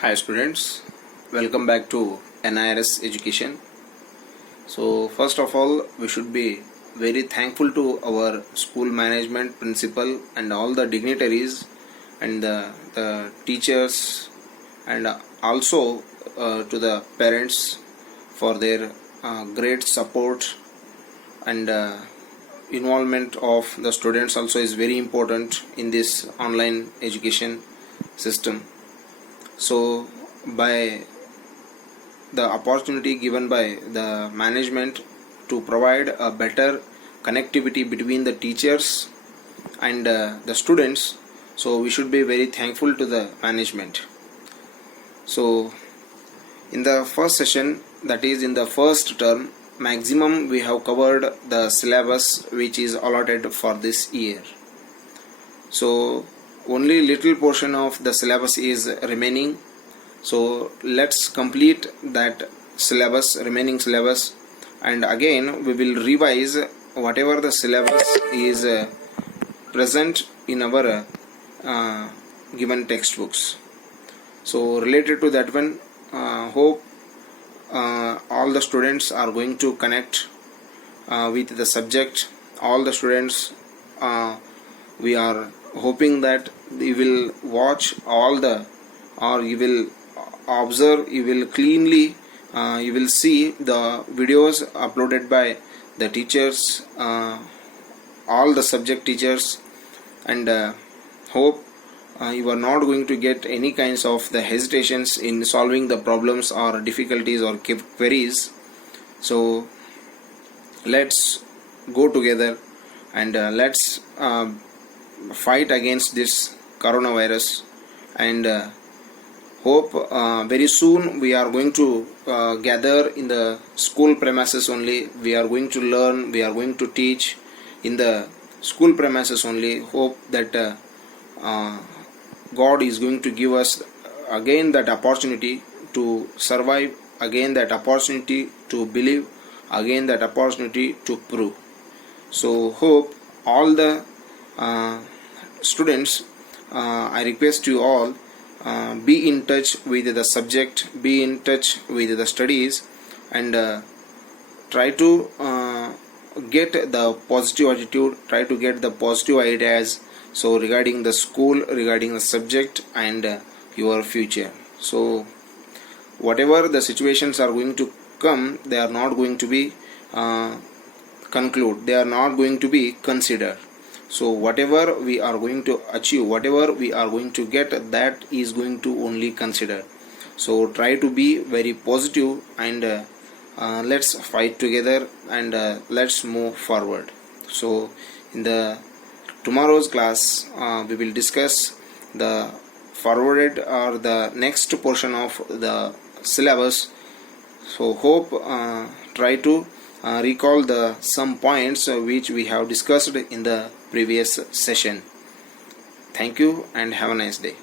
Hi students, welcome back to NIRS Education. So first of all, we should be very thankful to our school management, principal and all the dignitaries and the teachers and also to the parents for their great support and involvement of the students also is very important in this online education system. So by the opportunity given by the management to provide a better connectivity between the teachers and the students, so we should be very thankful to the management. So in the first session, that is in the first term, maximum we have covered the syllabus which is allotted for this year. So only little portion of the syllabus is remaining, so let's complete that remaining syllabus, and again we will revise whatever the syllabus is present in our given textbooks. So related to that one, hope all the students are going to connect with the subject. All the students, we are hoping that you will watch all the, or you will observe, you will cleanly, you will see the videos uploaded by the teachers, all the subject teachers, and hope you are not going to get any kinds of the hesitations in solving the problems or difficulties or queries. So let's go together and let's fight against this coronavirus, and hope very soon we are going to gather in the school premises only. We are going to learn, we are going to teach in the school premises only. Hope that God is going to give us again that opportunity to survive, again that opportunity to believe, again that opportunity to prove. So hope all the students, I request you all, be in touch with the subject, be in touch with the studies, and try to get the positive attitude, try to get the positive ideas, so regarding the school, regarding the subject and your future. So whatever the situations are going to come, they are not going to be conclude, they are not going to be considered. So whatever we are going to achieve, whatever we are going to get, that is going to only consider. So try to be very positive, and let's fight together, and let's move forward. So in the tomorrow's class, we will discuss the forwarded or the next portion of the syllabus. So hope try to recall the some points which we have discussed in the previous session. Thank you and have a nice day.